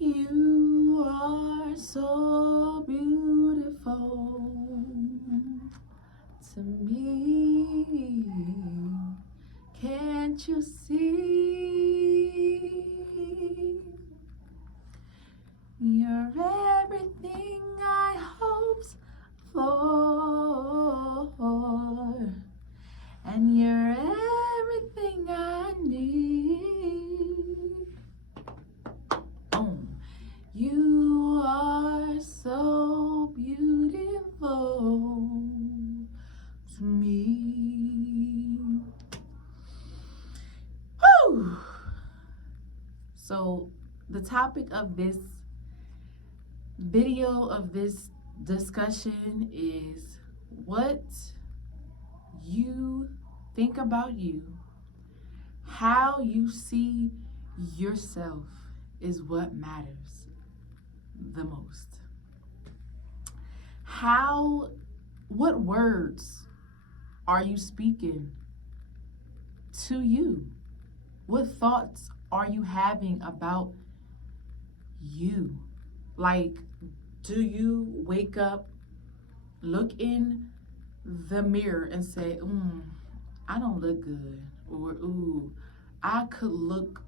You are so beautiful to me. Can't you see? You're everything I hoped for, and you're everything I need. You are so beautiful to me. Whew. So the topic of this video, of this discussion, is what you think about you, how you see yourself is what matters the most. What words are you speaking to you? What thoughts are you having about you? Like, do you wake up, look in the mirror and say, I don't look good, or ooh, I could look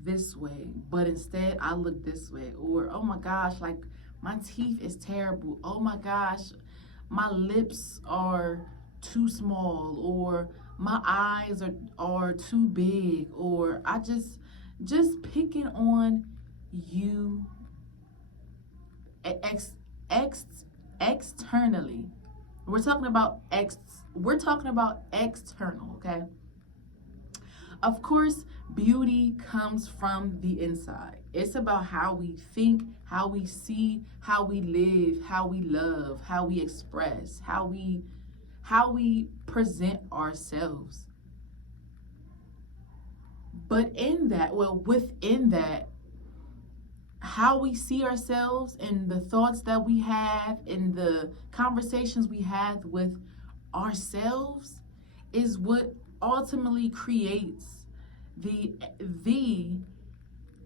this way, but instead I look this way, or oh my gosh, like my teeth is terrible, oh my gosh, my lips are too small, or my eyes are too big, or I just picking on you externally. We're talking about external, okay? Of course, beauty comes from the inside. It's about how we think, how we see, how we live, how we love, how we express, how we present ourselves. But within that, how we see ourselves and the thoughts that we have and the conversations we have with ourselves is what ultimately creates the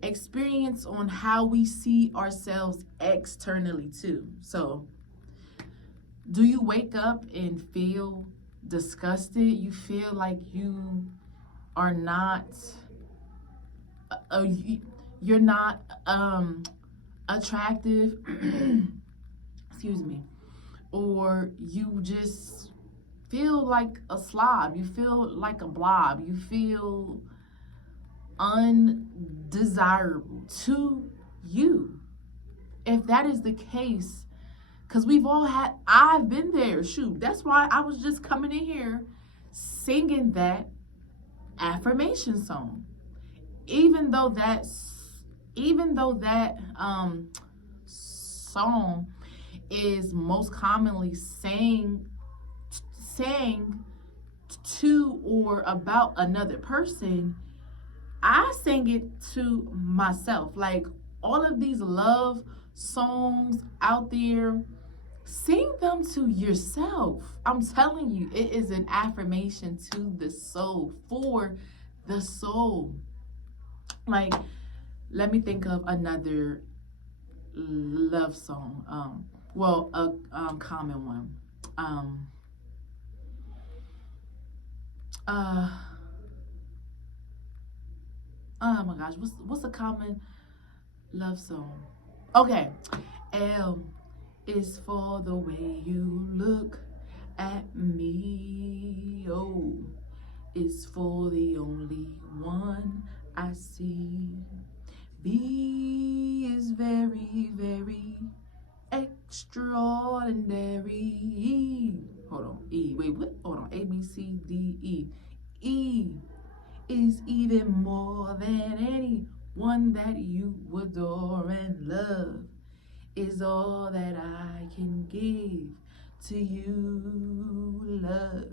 experience on how we see ourselves externally too. So, do you wake up and feel disgusted? You feel like you are not you're not attractive, excuse me, or you just feel like a slob, you feel like a blob, you feel undesirable to you. If that is the case, because I've been there, shoot, that's why I was just coming in here singing that affirmation song. Even though that song is most commonly sang to or about another person, I sang it to myself. Like, all of these love songs out there, sing them to yourself. I'm telling you, it is an affirmation to the soul, for the soul. Like, let me think of another love song. A common one. Oh my gosh, what's a common love song? Okay, L is for the way you look at me. O is for the only one I see. B is very, very extraordinary. Hold on, E. Wait, what? Hold on. A, B, C, D, E. E is even more than anyone that you adore, and love is all that I can give to you. Love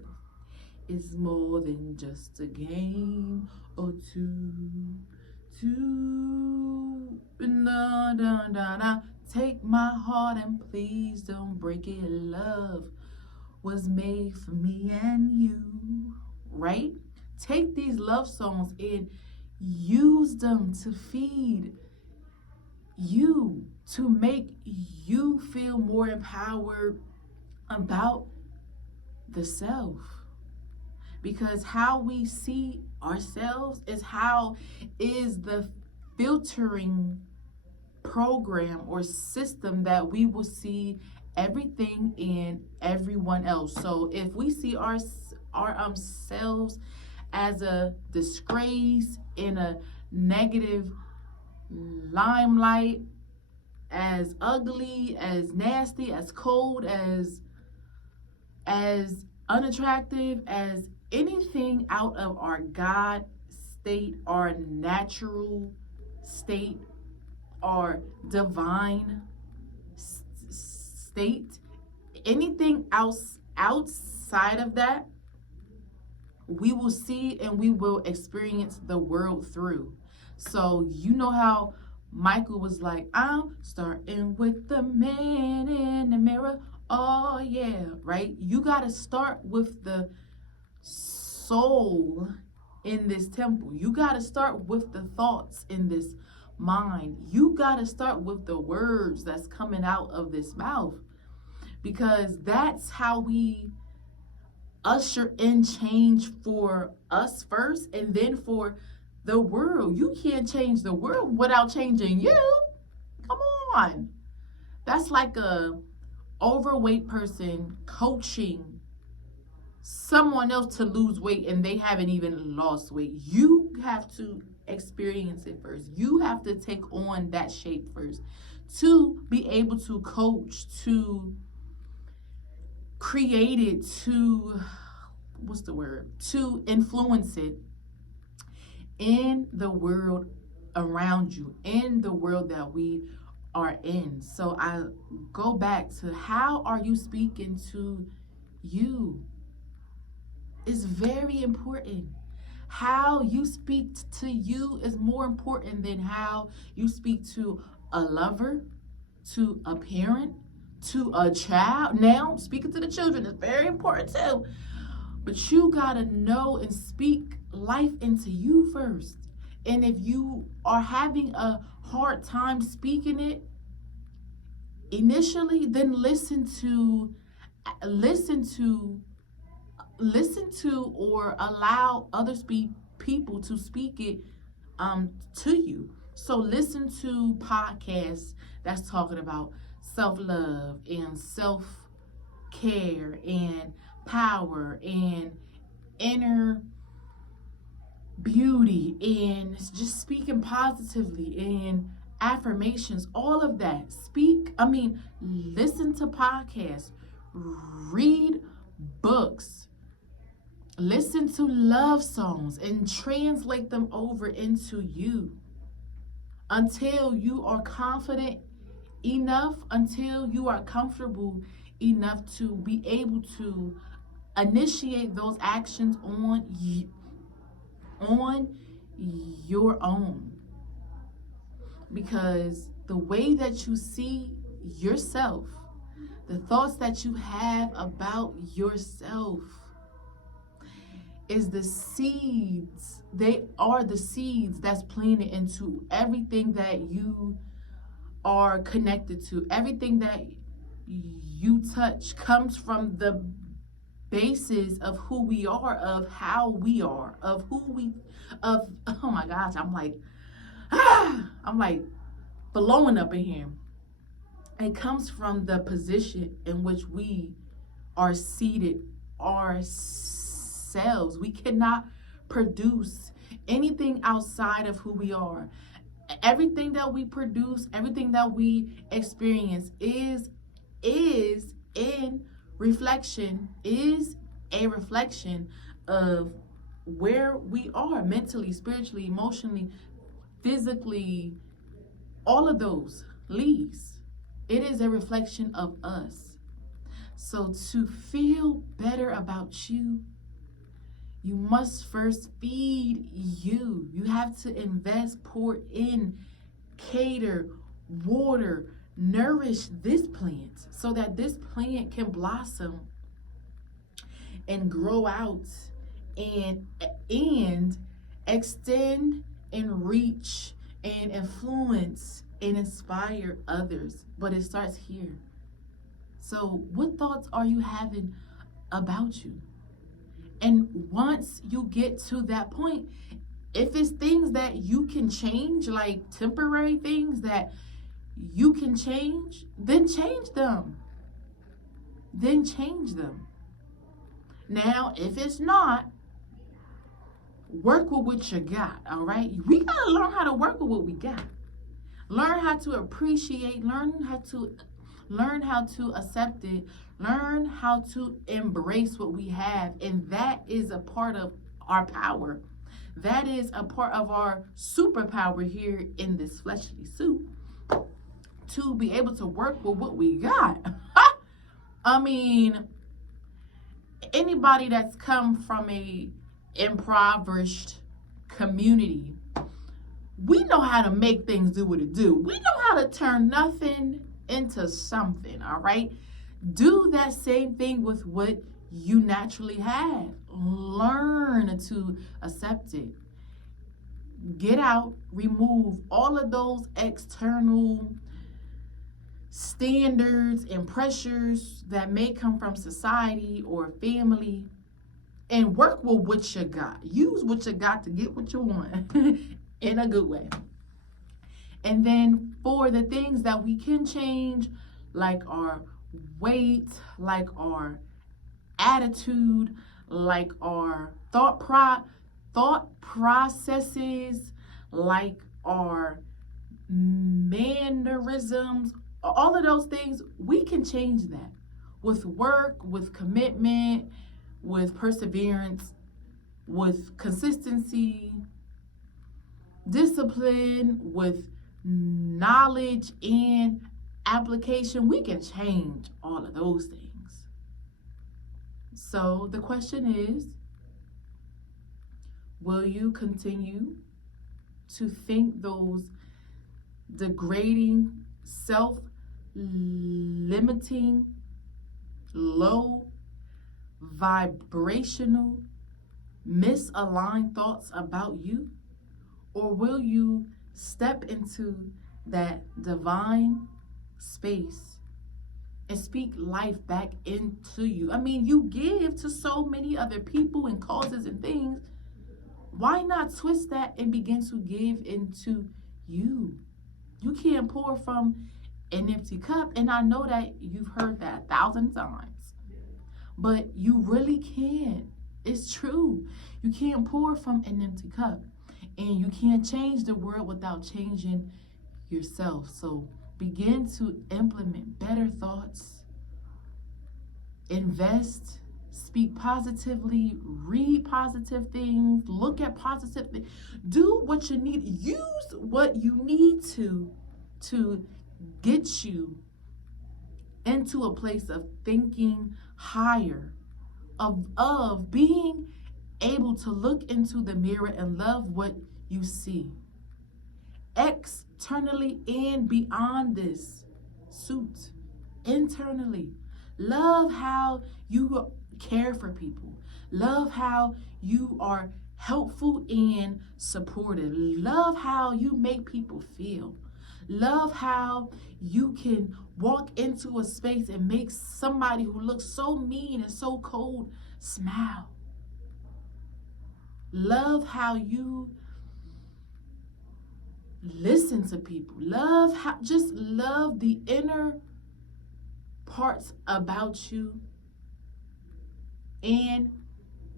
is more than just a game or two. Take my heart and please don't break it. Love was made for me and you, right? Take these love songs and use them to feed you, to make you feel more empowered about the self. Because how we see ourselves is the filtering program or system that we will see everything and everyone else. So if we see our selves as a disgrace, in a negative limelight, as ugly, as nasty, as cold, as unattractive, as anything out of our God state, our natural state, our divine state, anything else outside of that, we will see and we will experience the world through. So you know how Michael was like, I'm starting with the man in the mirror. Oh yeah, right? You got to start with the soul in this temple. You got to start with the thoughts in this mind. You got to start with the words that's coming out of this mouth, because that's how we usher in change for us first and then for the world. You can't change the world without changing you. Come on. That's like a overweight person coaching someone else to lose weight and they haven't even lost weight. You have to experience it first. You have to take on that shape first to be able to coach, to create it, to to influence it in the world around you, in the world that we are in. So I go back to, how are you speaking to you? It's very important. How you speak to you is more important than how you speak to a lover, to a parent, to a child. Now, speaking to the children is very important too. But you gotta know and speak life into you first. And if you are having a hard time speaking it initially, then listen to or allow other people to speak it to you. So listen to podcasts that's talking about self-love and self-care and power and inner beauty and just speaking positively and affirmations, all of that. Listen to podcasts, read books, listen to love songs, and translate them over into you until you are confident enough, until you are comfortable enough to be able to initiate those actions on your own. Because the way that you see yourself, the thoughts that you have about yourself, is the seeds. They are the seeds that's planted into everything that you are connected to. Everything that you touch comes from the basis of who we are, of how we are, of oh my gosh, I'm like blowing up in here. It comes from the position in which we are seated ourselves. We cannot produce anything outside of who we are. Everything that we produce, everything that we experience is in reflection, is a reflection of where we are mentally, spiritually, emotionally, physically, all of those leads. It is a reflection of us. So to feel better about you, you must first feed you. You have to invest, pour in, cater, water, nourish this plant so that this plant can blossom and grow out and extend and reach and influence and inspire others. But it starts here. So, what thoughts are you having about you? And once you get to that point, if it's things that you can change, like temporary things that you can change, then change them. Then change them. Now, if it's not, work with what you got, all right? We got to learn how to work with what we got. Learn how to appreciate, learn how to accept it, learn how to embrace what we have, and that is a part of our power. That is a part of our superpower here in this fleshly suit, to be able to work with what we got. I mean, anybody that's come from a impoverished community, we know how to make things do what it do. We know how to turn nothing into something, all right? Do that same thing with what you naturally have. Learn to accept it. Get out, remove all of those external standards and pressures that may come from society or family, and work with what you got. Use what you got to get what you want in a good way. And then for the things that we can change, like our weight, like our attitude, like our thought processes, like our mannerisms, all of those things, we can change that with work, with commitment, with perseverance, with consistency, discipline, with knowledge and application. We can change all of those things. So the question is, will you continue to think those degrading, self-limiting, low vibrational, misaligned thoughts about you? Or will you step into that divine space and speak life back into you? I mean, you give to so many other people and causes and things. Why not twist that and begin to give into you? You can't pour from an empty cup. And I know that you've heard that 1,000 times. But you really can't. It's true. You can't pour from an empty cup. And you can't change the world without changing yourself. So begin to implement better thoughts. Invest. Speak positively. Read positive things. Look at positive things. Do what you need. Use what you need to get you into a place of thinking higher, of being able to look into the mirror and love what you see. Externally and beyond this suit. Internally. Love how you care for people. Love how you are helpful and supportive. Love how you make people feel. Love how you can walk into a space and make somebody who looks so mean and so cold smile. Love how you listen to people. Just love the inner parts about you and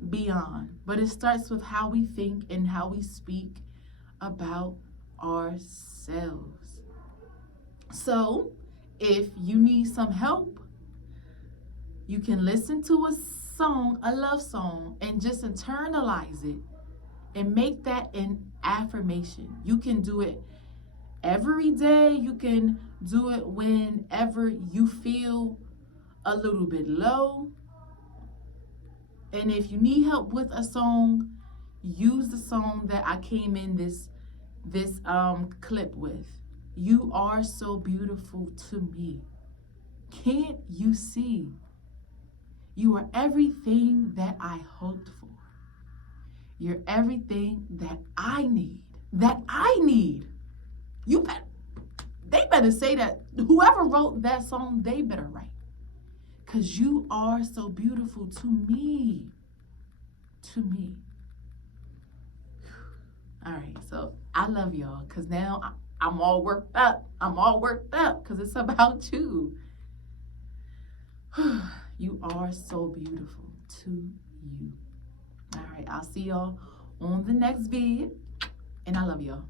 beyond. But it starts with how we think and how we speak about ourselves. So, if you need some help, you can listen to a song, a love song, and just internalize it and make that an affirmation. You can do it every day. You can do it whenever you feel a little bit low. And if you need help with a song, use the song that I came in this clip with. You are so beautiful to me. Can't you see? You are everything that I hoped for. You're everything that I need. You better. had to say that. Whoever wrote that song, they better write. Because you are so beautiful to me. To me. All right, so I love y'all because now I'm all worked up. I'm all worked up because it's about you. You are so beautiful to you. All right, I'll see y'all on the next vid, and I love y'all.